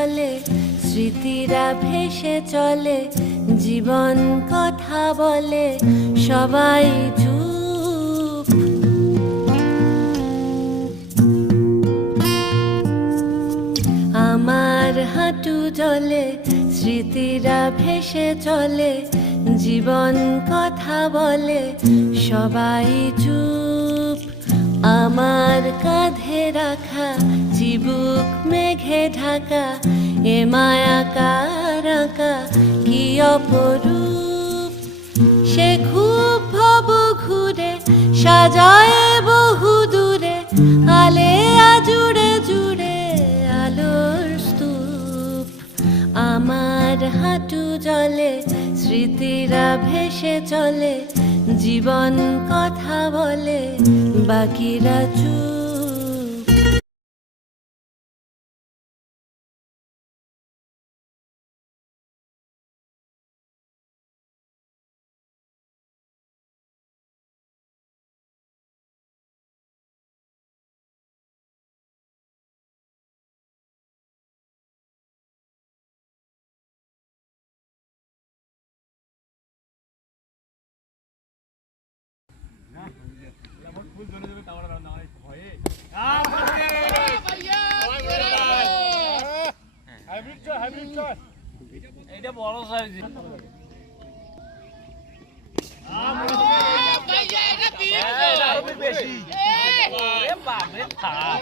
চলে, স্মৃতিরা ভেসে চলে, জীবন কথা বলে, সবাই চুপ। আমার হাঁটু জলে, স্মৃতিরা ভেসে চলে, জীবন কথা বলে, সবাই চুপ। আমার কাঁধে রাখা চিবুক মেঘে ঢাকা, এ মায়া কার আঁকা কি অপরূপ। সে খুব ভব ঘুরে সাজায় বহু দূরে, আলেয়া জুড়ে জুড়ে আলোর স্তূপ। আমার হাঁটু জলে, স্মৃতিরা ভেসে চলে, জীবন কথা বলে, বাকিরা চুপ। এটা বড় সাইজ। বেশি বাপরে থাক।